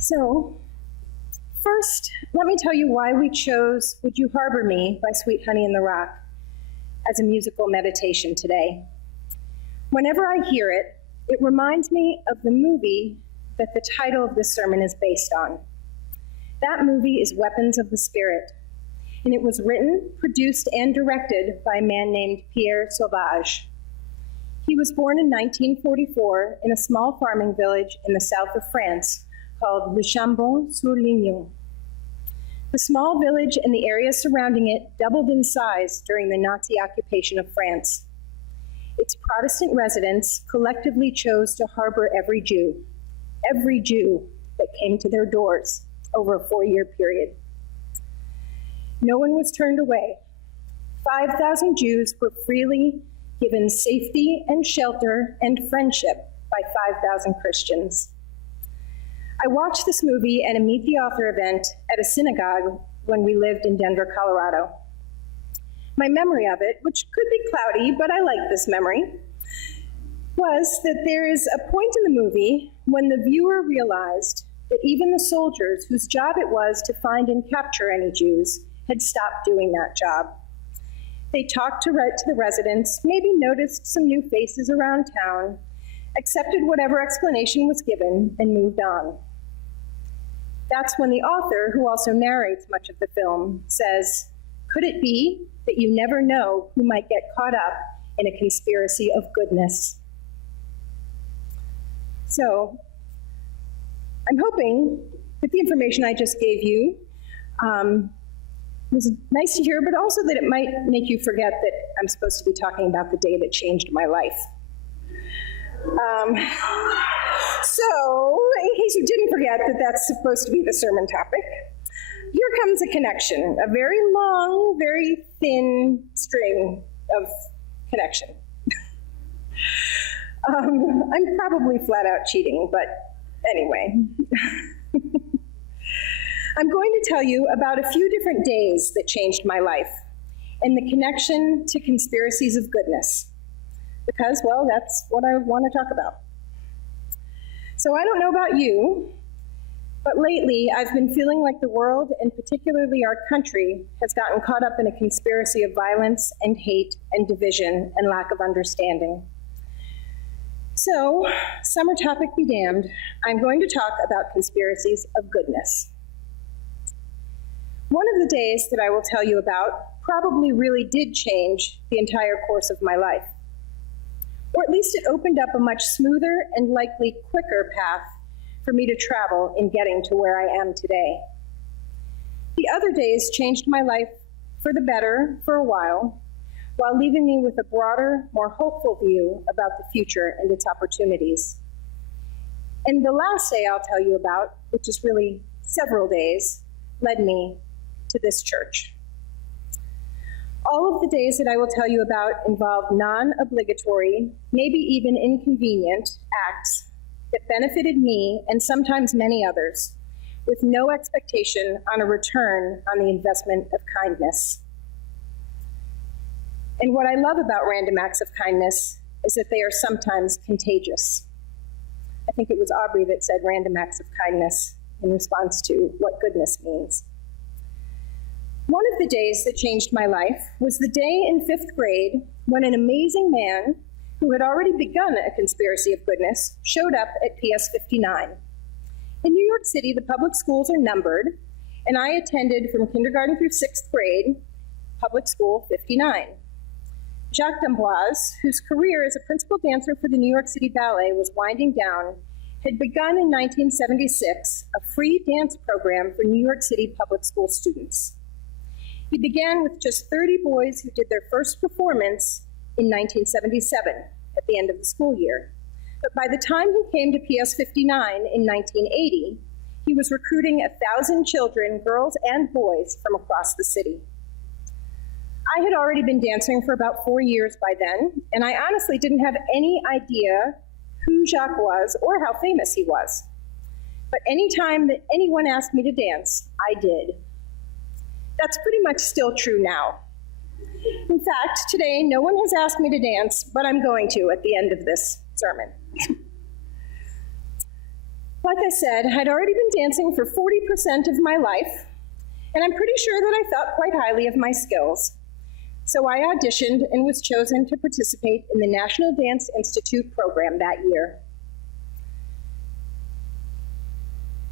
So, first, let me tell you why we chose Would You Harbor Me by Sweet Honey in the Rock as a musical meditation today. Whenever I hear it, it reminds me of the movie that the title of this sermon is based on. That movie is Weapons of the Spirit, and it was written, produced, and directed by a man named Pierre Sauvage. He was born in 1944 in a small farming village in the south of France called Le Chambon-sur-Lignon. The small village and the area surrounding it doubled in size during the Nazi occupation of France. Its Protestant residents collectively chose to harbor every Jew that came to their doors over a 4-year period. No one was turned away. 5,000 Jews were freely given safety and shelter and friendship by 5,000 Christians. I watched this movie at a Meet the Author event at a synagogue when we lived in Denver, Colorado. My memory of it, which could be cloudy, but I like this memory, was that there is a point in the movie when the viewer realized that even the soldiers whose job it was to find and capture any Jews had stopped doing that job. They talked to the residents, maybe noticed some new faces around town, accepted whatever explanation was given, and moved on. That's when the author, who also narrates much of the film, says, "Could it be that you never know who might get caught up in a conspiracy of goodness?" So, I'm hoping that the information I just gave you was nice to hear, but also that it might make you forget that I'm supposed to be talking about the day that changed my life. So, in case you didn't forget that that's supposed to be the sermon topic, here comes a connection, a very long, very thin string of connection. I'm probably flat out cheating, but anyway. I'm going to tell you about a few different days that changed my life and the connection to conspiracies of goodness. Because, well, that's what I want to talk about. So I don't know about you, but lately I've been feeling like the world, and particularly our country, has gotten caught up in a conspiracy of violence and hate and division and lack of understanding. So, summer topic be damned, I'm going to talk about conspiracies of goodness. One of the days that I will tell you about probably really did change the entire course of my life. Or at least it opened up a much smoother and likely quicker path for me to travel in getting to where I am today. The other days changed my life for the better for a while leaving me with a broader, more hopeful view about the future and its opportunities. And the last day I'll tell you about, which is really several days, led me to this church. All of the days that I will tell you about involve non-obligatory, maybe even inconvenient acts that benefited me and sometimes many others, with no expectation on a return on the investment of kindness. And what I love about random acts of kindness is that they are sometimes contagious. I think it was Aubrey that said random acts of kindness in response to what goodness means. One of the days that changed my life was the day in 5th grade when an amazing man who had already begun a conspiracy of goodness showed up at PS 59. In New York City, the public schools are numbered, and I attended from kindergarten through 6th grade, public school 59. Jacques D'amboise, whose career as a principal dancer for the New York City Ballet was winding down, had begun in 1976 a free dance program for New York City public school students. He began with just 30 boys who did their first performance in 1977, at the end of the school year. But by the time he came to PS 59 in 1980, he was recruiting 1,000 children, girls and boys, from across the city. I had already been dancing for about 4 years by then, and I honestly didn't have any idea who Jacques was or how famous he was. But any time that anyone asked me to dance, I did. That's pretty much still true now. In fact, today, no one has asked me to dance, but I'm going to at the end of this sermon. Like I said, I'd already been dancing for 40% of my life, and I'm pretty sure that I thought quite highly of my skills. So I auditioned and was chosen to participate in the National Dance Institute program that year.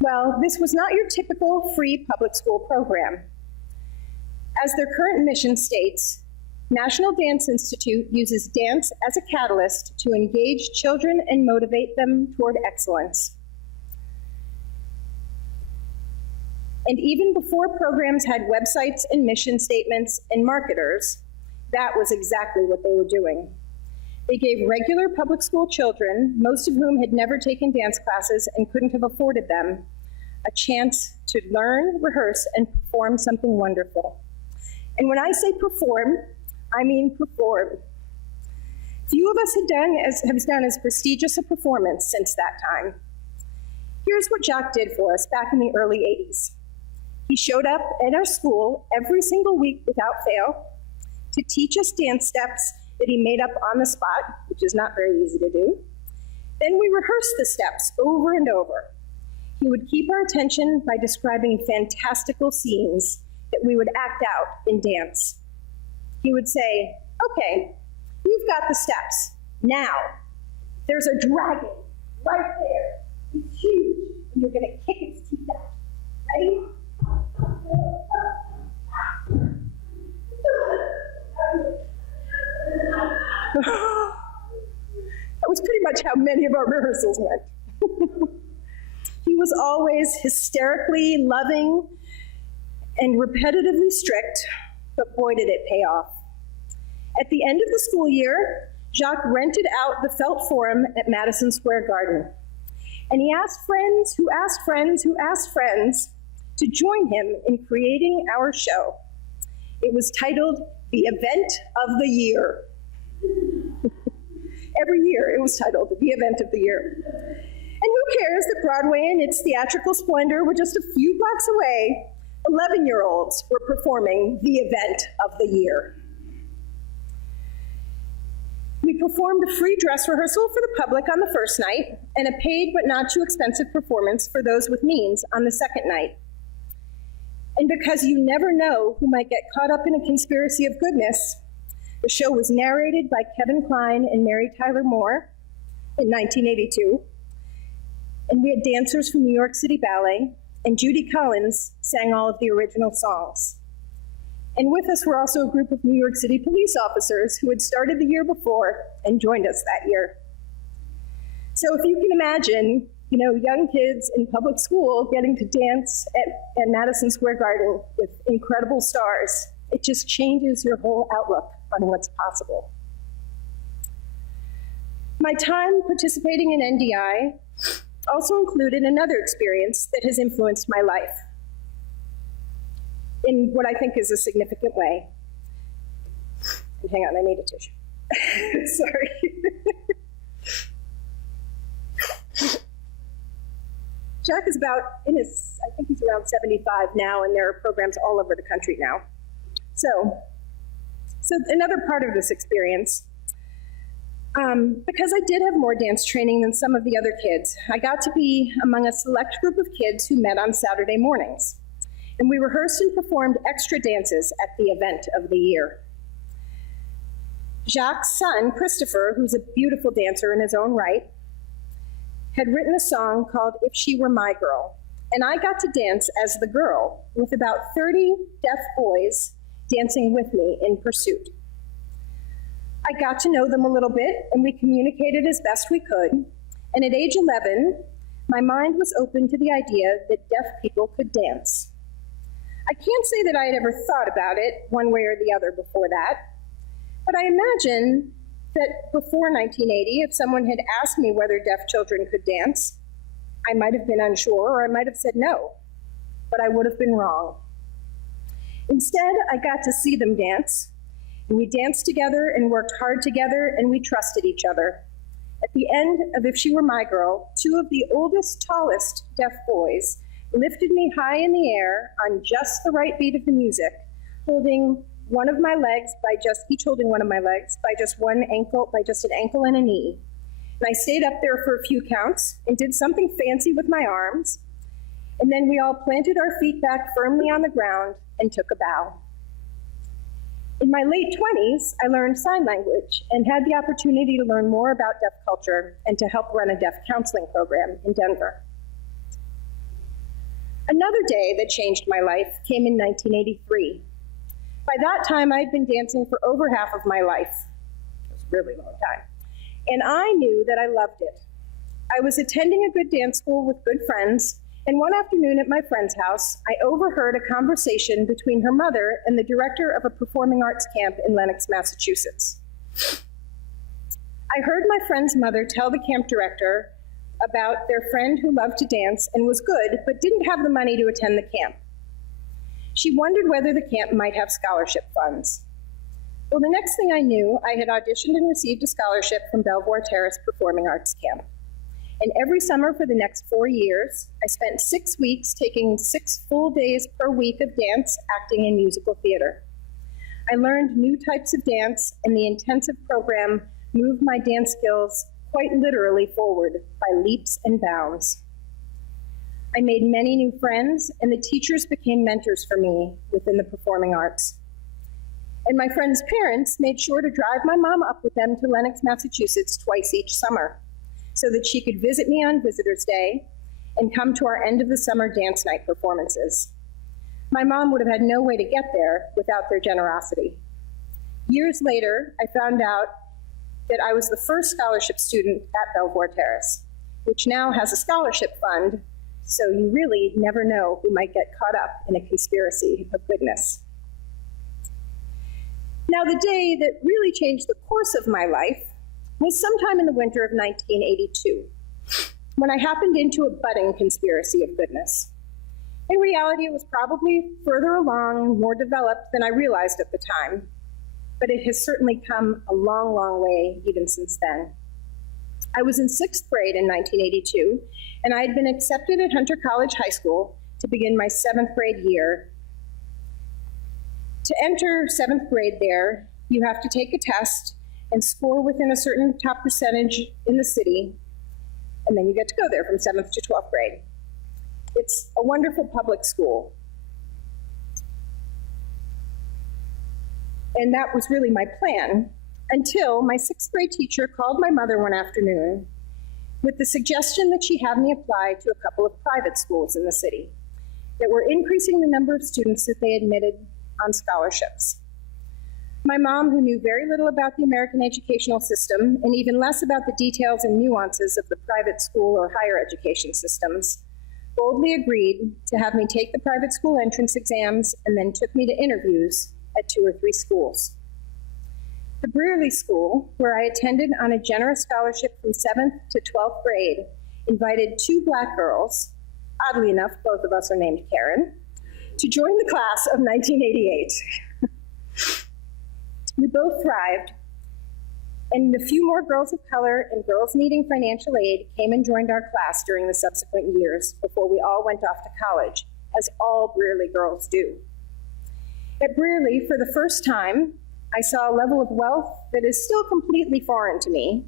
Well, this was not your typical free public school program. As their current mission states, National Dance Institute uses dance as a catalyst to engage children and motivate them toward excellence. And even before programs had websites and mission statements and marketers, that was exactly what they were doing. They gave regular public school children, most of whom had never taken dance classes and couldn't have afforded them, a chance to learn, rehearse, and perform something wonderful. And when I say perform, I mean perform. Few of us have done as prestigious a performance since that time. Here's what Jacques did for us back in the early 80s. He showed up at our school every single week without fail to teach us dance steps that he made up on the spot, which is not very easy to do. Then we rehearsed the steps over and over. He would keep our attention by describing fantastical scenes that we would act out in dance. He would say, okay, you've got the steps. Now, there's a dragon right there. It's huge, and you're gonna kick its teeth out. Ready? That was pretty much how many of our rehearsals went. He was always hysterically loving and repetitively strict, but boy did it pay off. At the end of the school year, Jacques rented out the Felt Forum at Madison Square Garden. And he asked friends who asked friends who asked friends to join him in creating our show. It was titled The Event of the Year. Every year it was titled The Event of the Year. And who cares that Broadway and its theatrical splendor were just a few blocks away? 11-year-olds were performing the event of the year. We performed a free dress rehearsal for the public on the first night and a paid but not too expensive performance for those with means on the second night. And because you never know who might get caught up in a conspiracy of goodness, the show was narrated by Kevin Kline and Mary Tyler Moore in 1982. And we had dancers from New York City Ballet, and Judy Collins sang all of the original songs. And with us were also a group of New York City police officers who had started the year before and joined us that year. So if you can imagine, young kids in public school getting to dance at Madison Square Garden with incredible stars, it just changes your whole outlook on what's possible. My time participating in NDI also included another experience that has influenced my life in what I think is a significant way. And hang on, I need a tissue. Sorry. Jacques is I think he's around 75 now, and there are programs all over the country now. So another part of this experience, because I did have more dance training than some of the other kids, I got to be among a select group of kids who met on Saturday mornings. And we rehearsed and performed extra dances at the event of the year. Jacques' son, Christopher, who's a beautiful dancer in his own right, had written a song called If She Were My Girl, and I got to dance as the girl with about 30 deaf boys dancing with me in pursuit. I got to know them a little bit, and we communicated as best we could, and at age 11, my mind was open to the idea that deaf people could dance. I can't say that I had ever thought about it one way or the other before that, but I imagine that before 1980, if someone had asked me whether deaf children could dance, I might have been unsure, or I might have said no, but I would have been wrong. Instead, I got to see them dance, and we danced together and worked hard together, and we trusted each other. At the end of If She Were My Girl, two of the oldest, tallest deaf boys lifted me high in the air on just the right beat of the music, holding one of my legs each holding one of my legs by just an ankle and a knee. And I stayed up there for a few counts and did something fancy with my arms. And then we all planted our feet back firmly on the ground and took a bow. In my late 20s, I learned sign language and had the opportunity to learn more about deaf culture and to help run a deaf counseling program in Denver. Another day that changed my life came in 1983. By that time, I'd been dancing for over half of my life. It was a really long time. And I knew that I loved it. I was attending a good dance school with good friends, and one afternoon at my friend's house, I overheard a conversation between her mother and the director of a performing arts camp in Lenox, Massachusetts. I heard my friend's mother tell the camp director about their friend who loved to dance and was good, but didn't have the money to attend the camp. She wondered whether the camp might have scholarship funds. Well, the next thing I knew, I had auditioned and received a scholarship from Belvoir Terrace Performing Arts Camp. And every summer for the next 4 years, I spent 6 weeks taking 6 full days per week of dance, acting, and musical theater. I learned new types of dance, and the intensive program moved my dance skills quite literally forward by leaps and bounds. I made many new friends, and the teachers became mentors for me within the performing arts. And my friends' parents made sure to drive my mom up with them to Lenox, Massachusetts twice each summer, so that she could visit me on Visitor's Day and come to our end of the summer dance night performances. My mom would have had no way to get there without their generosity. Years later, I found out that I was the first scholarship student at Belvoir Terrace, which now has a scholarship fund, so you really never know who might get caught up in a conspiracy of goodness. Now, the day that really changed the course of my life was sometime in the winter of 1982, when I happened into a budding conspiracy of goodness. In reality, it was probably further along, more developed than I realized at the time, but it has certainly come a long, long way even since then. I was in 6th grade in 1982, and I had been accepted at Hunter College High School to begin my 7th grade year. To enter 7th grade there, you have to take a test and score within a certain top percentage in the city, and then you get to go there from 7th to 12th grade. It's a wonderful public school. And that was really my plan, until my 6th grade teacher called my mother one afternoon with the suggestion that she have me apply to a couple of private schools in the city that were increasing the number of students that they admitted on scholarships. My mom, who knew very little about the American educational system and even less about the details and nuances of the private school or higher education systems, boldly agreed to have me take the private school entrance exams and then took me to interviews at 2 or 3 schools. The Brearley School, where I attended on a generous scholarship from 7th to 12th grade, invited 2 Black girls, oddly enough, both of us are named Karen, to join the class of 1988. We both thrived, and a few more girls of color and girls needing financial aid came and joined our class during the subsequent years before we all went off to college, as all Brearley girls do. At Brearley, for the first time, I saw a level of wealth that is still completely foreign to me,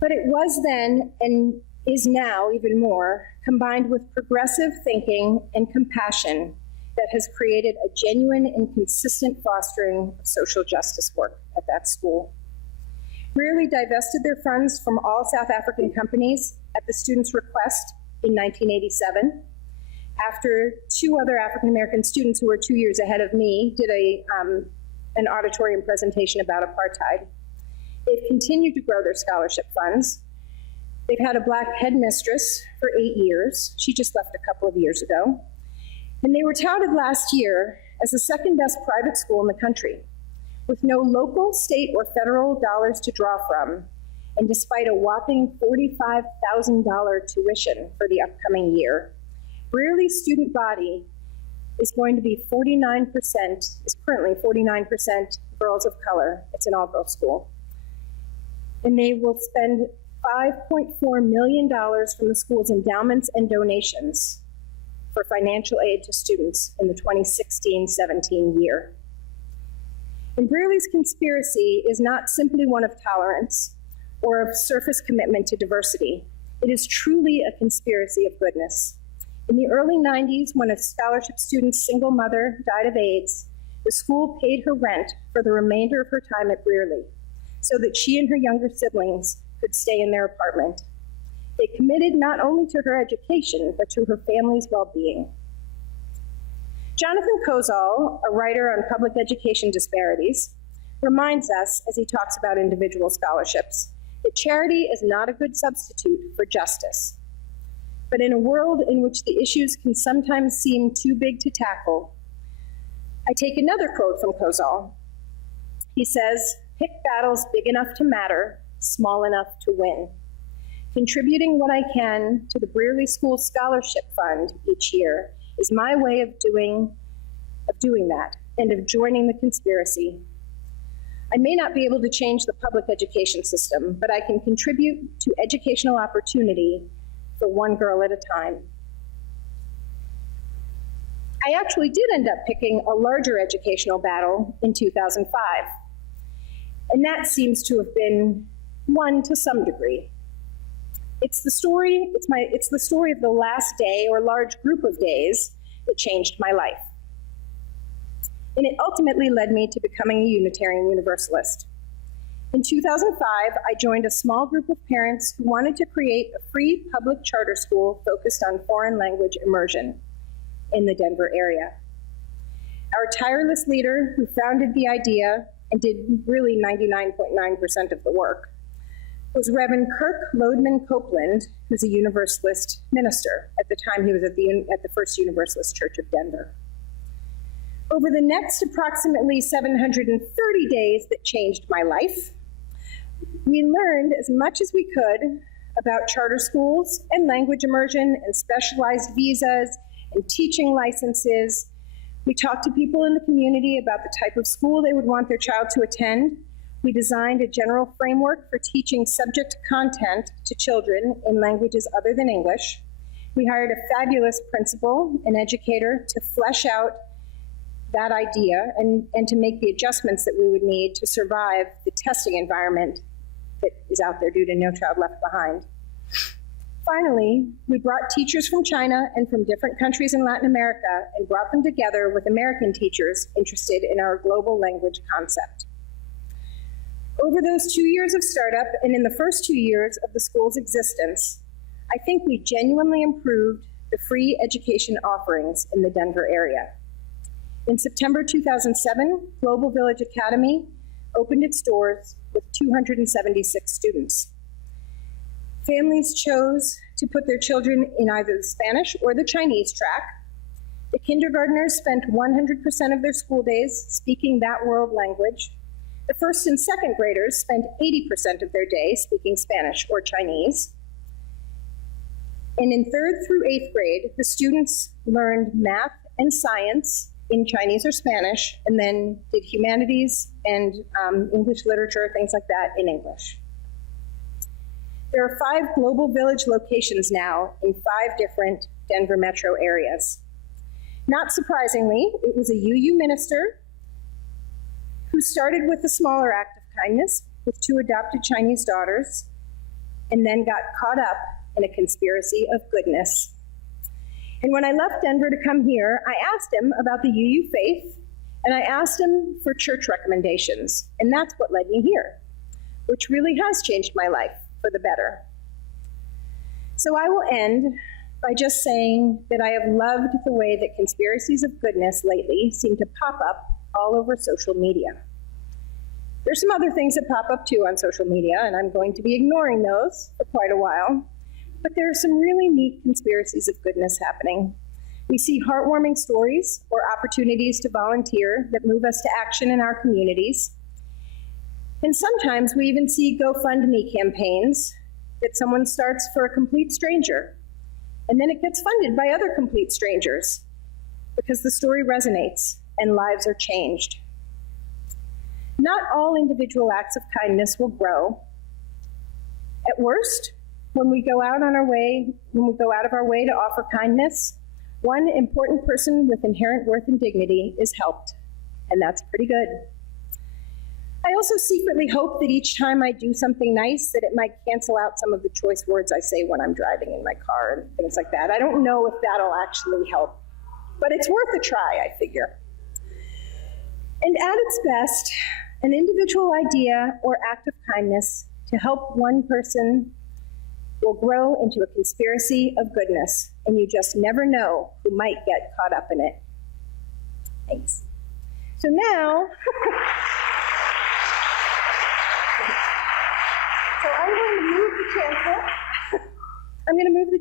but it was then and is now even more, combined with progressive thinking and compassion that has created a genuine and consistent fostering of social justice work at that school. Brearley divested their funds from all South African companies at the students' request in 1987, after 2 other African-American students who were 2 years ahead of me did an auditorium presentation about apartheid. They've continued to grow their scholarship funds. They've had a Black headmistress for 8 years. She just left a couple of years ago. And they were touted last year as the 2nd best private school in the country, with no local, state, or federal dollars to draw from, and despite a whopping $45,000 tuition for the upcoming year. Brearley's student body is going to be 49%, is currently 49% girls of color. It's an all-girls school. And they will spend $5.4 million from the school's endowments and donations for financial aid to students in the 2016-17 year. And Brearley's conspiracy is not simply one of tolerance or of surface commitment to diversity. It is truly a conspiracy of goodness. In the early 90s, when a scholarship student's single mother died of AIDS, the school paid her rent for the remainder of her time at Brearley so that she and her younger siblings could stay in their apartment. They committed not only to her education, but to her family's well-being. Jonathan Kozol, a writer on public education disparities, reminds us, as he talks about individual scholarships, that charity is not a good substitute for justice. But in a world in which the issues can sometimes seem too big to tackle, I take another quote from Kozol. He says, "Pick battles big enough to matter, small enough to win. Contributing what I can to the Brearley School Scholarship Fund each year is my way of doing that and of joining the conspiracy. I may not be able to change the public education system, but I can contribute to educational opportunity for one girl at a time." I actually did end up picking a larger educational battle in 2005, and that seems to have been won to some degree. It's the story of the last day or large group of days that changed my life. And it ultimately led me to becoming a Unitarian Universalist. In 2005, I joined a small group of parents who wanted to create a free public charter school focused on foreign language immersion in the Denver area. Our tireless leader, who founded the idea and did really 99.9% of the work, was Reverend Kirk Lodeman Copeland, who's a Universalist minister. At the time, he was at the First Universalist Church of Denver. Over the next approximately 730 days that changed my life, we learned as much as we could about charter schools and language immersion and specialized visas and teaching licenses. We talked to people in the community about the type of school they would want their child to attend. We designed a general framework for teaching subject content to children in languages other than English. We hired a fabulous principal and educator to flesh out that idea and to make the adjustments that we would need to survive the testing environment that is out there due to No Child Left Behind. Finally, we brought teachers from China and from different countries in Latin America and brought them together with American teachers interested in our global language concept. Over those 2 years of startup and in the first 2 years of the school's existence, I think we genuinely improved the free education offerings in the Denver area. In September 2007, Global Village Academy opened its doors with 276 students. Families chose to put their children in either the Spanish or the Chinese track. The kindergartners spent 100% of their school days speaking that world language. The first and second graders spent 80% of their day speaking Spanish or Chinese. And in 3rd through 8th grade, the students learned math and science in Chinese or Spanish, and then did humanities and English literature, things like that, in English. There are 5 Global Village locations now in 5 different Denver metro areas. Not surprisingly, it was a UU minister who started with a smaller act of kindness with 2 adopted Chinese daughters, and then got caught up in a conspiracy of goodness. And when I left Denver to come here, I asked him about the UU faith, and I asked him for church recommendations, and that's what led me here, which really has changed my life for the better. So I will end by just saying that I have loved the way that conspiracies of goodness lately seem to pop up all over social media. There's some other things that pop up too on social media, and I'm going to be ignoring those for quite a while. But there are some really neat conspiracies of goodness happening. We see heartwarming stories or opportunities to volunteer that move us to action in our communities. And sometimes we even see GoFundMe campaigns that someone starts for a complete stranger, and then it gets funded by other complete strangers because the story resonates and lives are changed. Not all individual acts of kindness will grow. At worst, when we go out of our way to offer kindness, one important person with inherent worth and dignity is helped, and that's pretty good. I also secretly hope that each time I do something nice, that it might cancel out some of the choice words I say when I'm driving in my car and things like that. I don't know if that'll actually help, but it's worth a try, I figure. And at its best, an individual idea or act of kindness to help one person will grow into a conspiracy of goodness, and you just never know who might get caught up in it. Thanks. So now, so I'm going to move the chancellor. I'm going to move the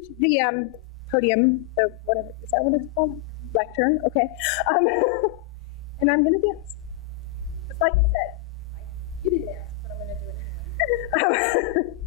podium, whatever, is that what it's called? Lectern, okay. And I'm going to dance. Just like I said, you didn't ask, but I'm going to do it anyway.